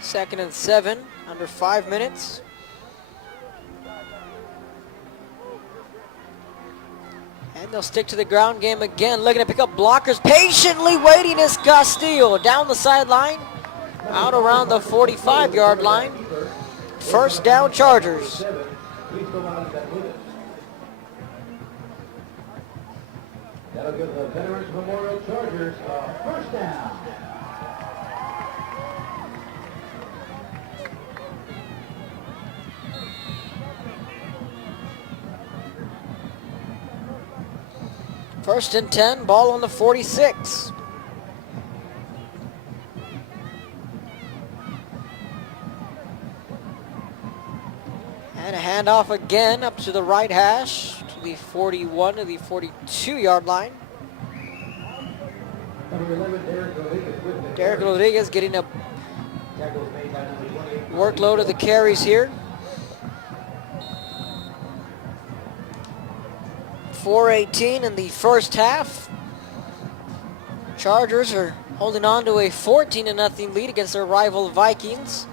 Second and 7, under 5 minutes. And they'll stick to the ground game again, looking to pick up blockers. Patiently waiting is Castillo down the sideline, out around the 45-yard line. First down, Chargers. That'll give the Veterans Memorial Chargers a first down. First and 10, ball on the 46. And a handoff again up to the right hash, to the 41 to the 42-yard line. Number 11, Derek Rodriguez with it. Derek Rodriguez getting a workload of the carries here. 4:18 in the first half. Chargers are holding on to a 14-0 lead against their rival Vikings.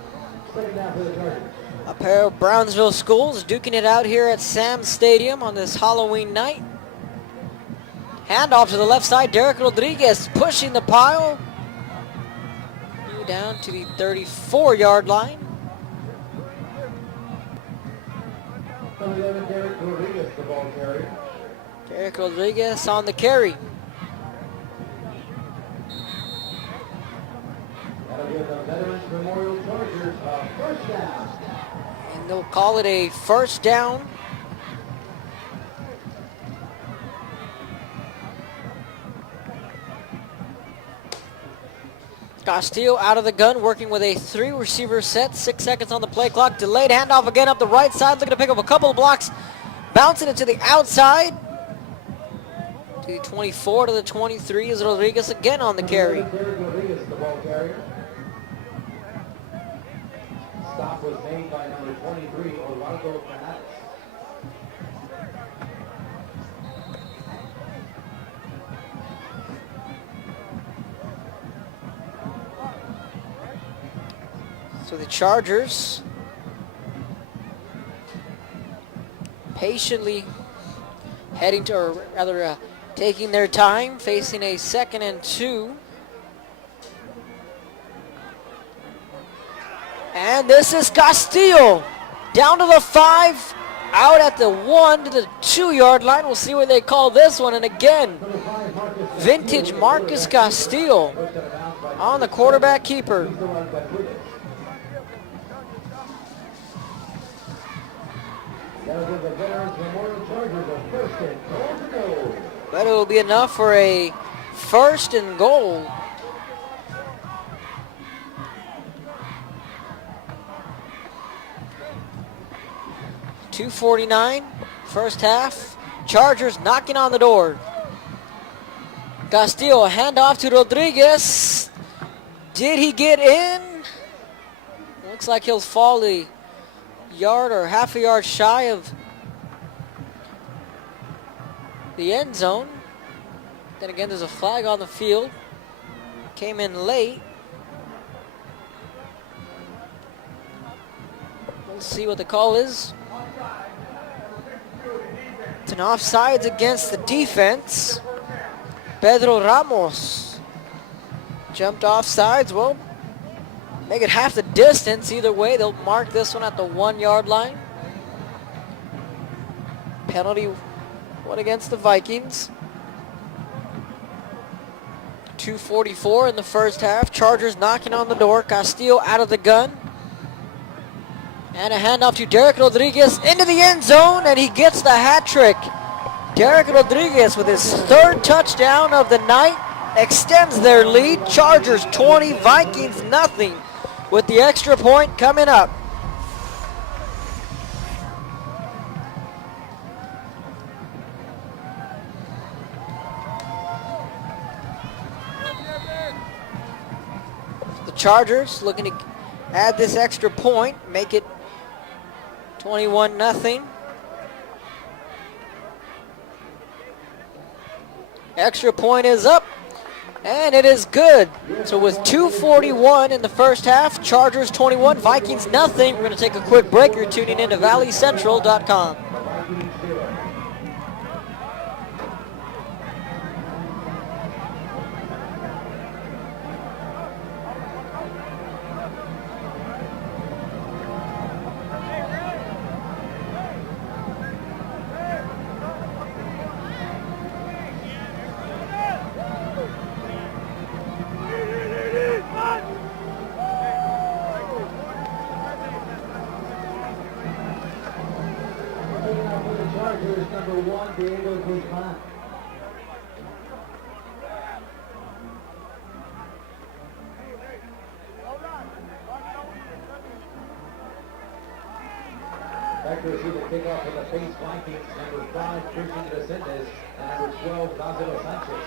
A pair of Brownsville schools duking it out here at Sam Stadium on this Halloween night. Handoff to the left side. Derek Rodriguez pushing the pile. Down to the 34-yard line. Derek Rodriguez on the carry. And they'll call it a first down. Castillo out of the gun, working with a 3-receiver set. 6 seconds on the play clock. Delayed handoff again up the right side. Looking to pick up a couple of blocks. Bouncing it to the outside. To the 24 to the 23 is Rodriguez again on the carry. Stop was made by number 23, Orlando Fernandez. So the Chargers patiently heading to, or rather taking their time, facing a 2nd and 2. And this is Castillo down to the 5, out at the 1 to the 2-yard line. We'll see what they call this one. And again, vintage Marcus Castillo on the quarterback keeper. But it will be enough for a 1st and goal. .249 first half. Chargers knocking on the door. Castillo, handoff to Rodriguez. Did he get in? Looks like he'll fall a yard or half a yard shy of the end zone. Then again, there's a flag on the field. Came in late. We'll see what the call is. It's an offsides against the defense. Pedro Ramos jumped offsides. Well, make it half the distance. Either way, they'll mark this one at the 1-yard line. Penalty one against the Vikings. 2:44 in the first half. Chargers knocking on the door. Castillo out of the gun. And a handoff to Derek Rodriguez into the end zone, and he gets the hat trick. Derek Rodriguez with his 3rd touchdown of the night extends their lead. Chargers 20, Vikings nothing, with the extra point coming up. The Chargers looking to add this extra point, make it 21-0. Extra point is up, and it is good. So with 2:41 in the first half, Chargers 21, Vikings nothing. We're going to take a quick break. You're tuning in to valleycentral.com. Back to receive the kickoff for the face Vikings, number 5, Christian Vicentes, and number 12, Gonzalo Sanchez.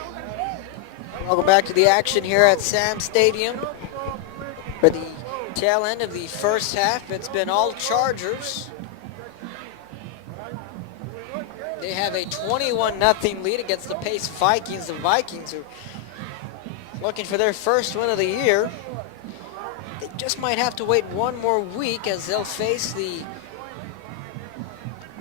Welcome back to the action here at Sam Stadium for the Tail end of the first half, it's been all Chargers. They have a 21-0 lead against the Pace Vikings. The Vikings are looking for their first win of the year. They just might have to wait one more week as they'll face the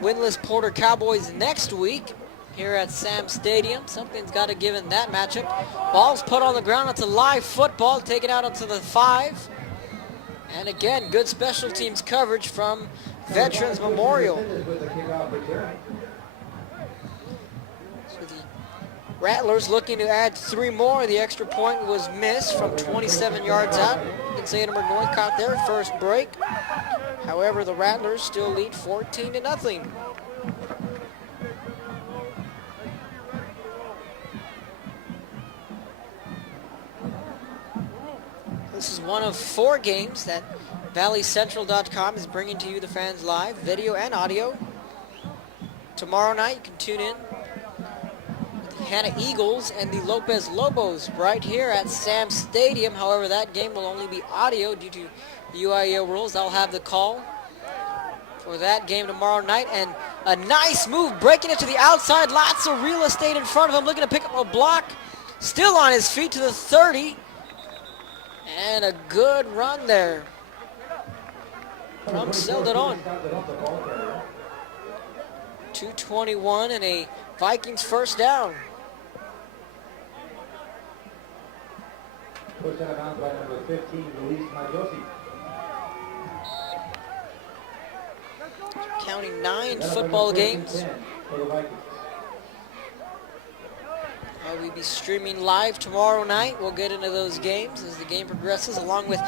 winless Porter Cowboys next week here at Sam Stadium. Something's got to give in that matchup. Ball's put on the ground. It's a live football taken out onto the 5. And again, good special teams coverage from Veterans Memorial. So the Rattlers looking to add 3 more. The extra point was missed from 27 yards out. Edinburgh North caught their first break. However, the Rattlers still lead 14-0. This is one of 4 games that ValleyCentral.com is bringing to you, the fans, live, video and audio. Tomorrow night, you can tune in with the Hanna Eagles and the Lopez Lobos right here at Sam Stadium. However, that game will only be audio due to UIO rules. I'll have the call for that game tomorrow night. And a nice move, breaking it to the outside. Lots of real estate in front of him, looking to pick up a block. Still on his feet to the 30. And a good run there from Selderon. 2:21 and a Vikings first down. Pushed out of bounds by number 15, Luis Magiosi. Counting 9 football games. We'll be streaming live tomorrow night. We'll get into those games as the game progresses, along with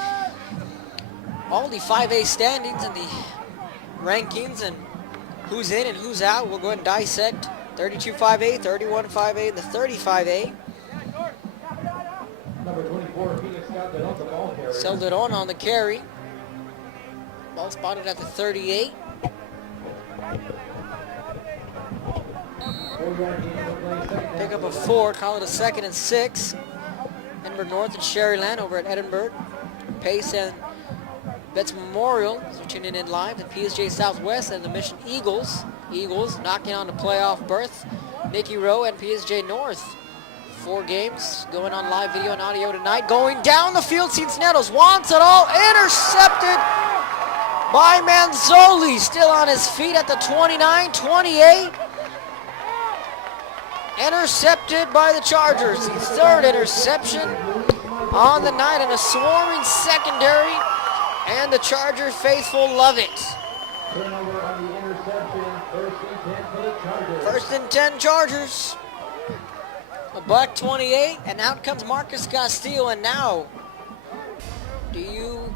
all the 5A standings and the rankings and who's in and who's out. We'll go ahead and dissect 32-5A, 31-5A, and the 35A. Number 24, Phoenix got the ball carrier. Selderon on the carry. Ball spotted at the 38. Pick up a 4, call it a 2nd and 6. Edinburgh North and Sherryland over at Edinburgh. Pace and Vets Memorial as we're tuning in live. And PSJ Southwest and the Mission Eagles. Eagles knocking on the playoff berth. Nicky Rowe and PSJ North. 4 games going on live video and audio tonight. Going down the field, Cincinnati's wants it all. Intercepted by Manzoli. Still on his feet at the 29-28. Intercepted by the Chargers. The 3rd interception on the night in a swarming secondary. And the Charger faithful love it. Turnover on the interception. 1st and 10 for the Chargers. 1st and 10 Chargers. A buck 28, and out comes Marcus Castillo. And now, do you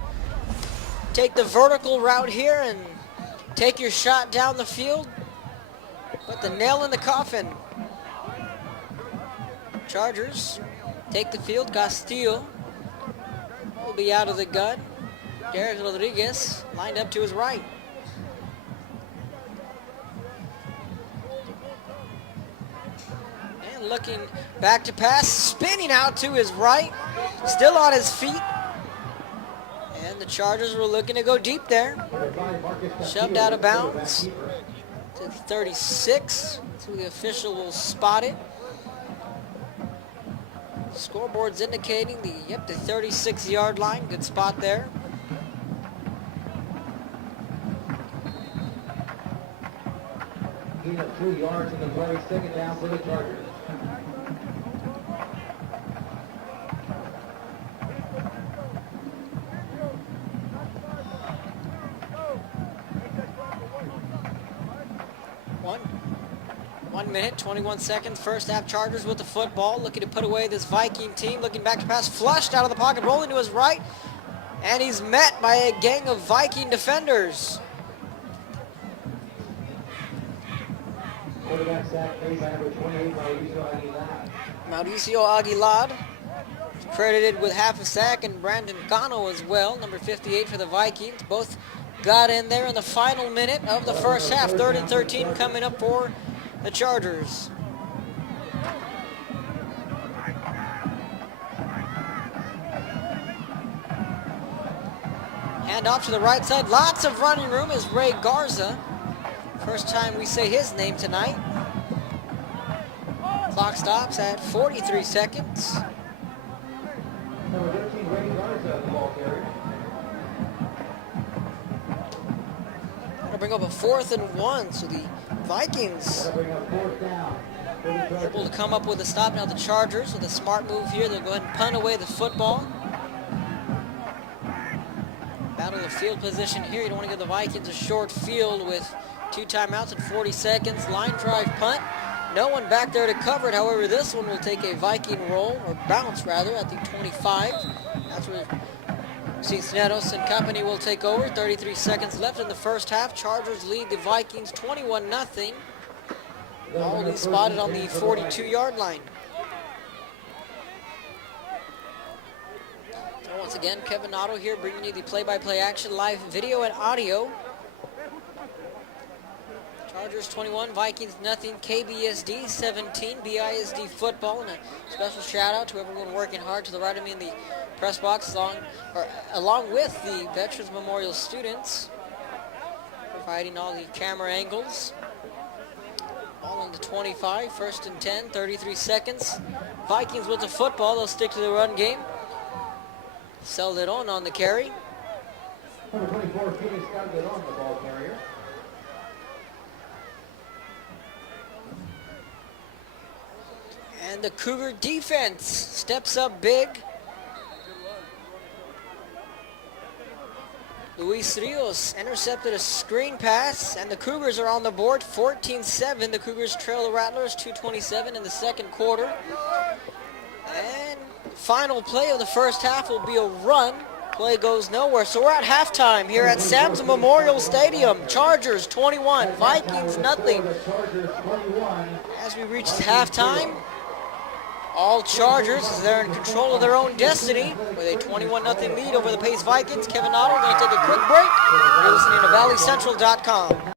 take the vertical route here and take your shot down the field? Put the nail in the coffin. Chargers take the field. Castillo will be out of the gun. Derek Rodriguez lined up to his right. And looking back to pass, spinning out to his right, still on his feet. And the Chargers were looking to go deep there. Shoved out of bounds to the 36. So the official will spot it. Scoreboard's indicating the 36-yard line. Good spot there. Gain of 2 yards in the play. 2nd down for the Chargers. One minute, 21 seconds. First half, Chargers with the football, looking to put away this Viking team. Looking back to pass, flushed out of the pocket, rolling to his right. And he's met by a gang of Viking defenders. Quarterback sack made by number 28, Mauricio Aguilar, credited with half a sack, and Brandon Cano as well, number 58 for the Vikings. Both got in there in the final minute of the first half. 3rd and 13 coming up for the Chargers. And off to the right side. Lots of running room is Ray Garza. First time we say his name tonight. Clock stops at 43 seconds. Number 13, Ray Garza, the ball carrier. Gonna bring up a 4th and 1, so the Vikings That'll bring up 4th down. able to come up with a stop. Now the Chargers with a smart move here. They'll go ahead and punt away the football. Battle of field position here. You don't want to give the Vikings a short field with 2 timeouts and 40 seconds. Line drive punt. No one back there to cover it. However, this one will take a Viking roll, or bounce rather, at the 25. That's where Cisneros and company will take over. 33 seconds left in the first half. Chargers lead the Vikings 21-0. Already spotted on the 42-yard line. So once again, Kevin Otto here bringing you the play-by-play action, live video and audio. Chargers 21, Vikings nothing, KBSD 17, BISD football, and a special shout out to everyone working hard to the right of me in the press box along with the Veterans Memorial students, providing all the camera angles. Ball on the 25, 1st and 10, 33 seconds. Vikings with the football, they'll stick to the run game. Calderon on the carry. Number 24, Felix Calderon, the ball carrier. And the Cougar defense steps up big. Luis Rios intercepted a screen pass, and the Cougars are on the board, 14-7. The Cougars trail the Rattlers, 2:27 in the second quarter. And final play of the first half will be a run. Play goes nowhere. So we're at halftime here at Sam's Memorial Stadium. Chargers 21, Vikings nothing. As we reach halftime, all Chargers, as they're in control of their own destiny with a 21-0 lead over the Pace Vikings. Kevin Otto going to take a quick break. You're listening to ValleyCentral.com.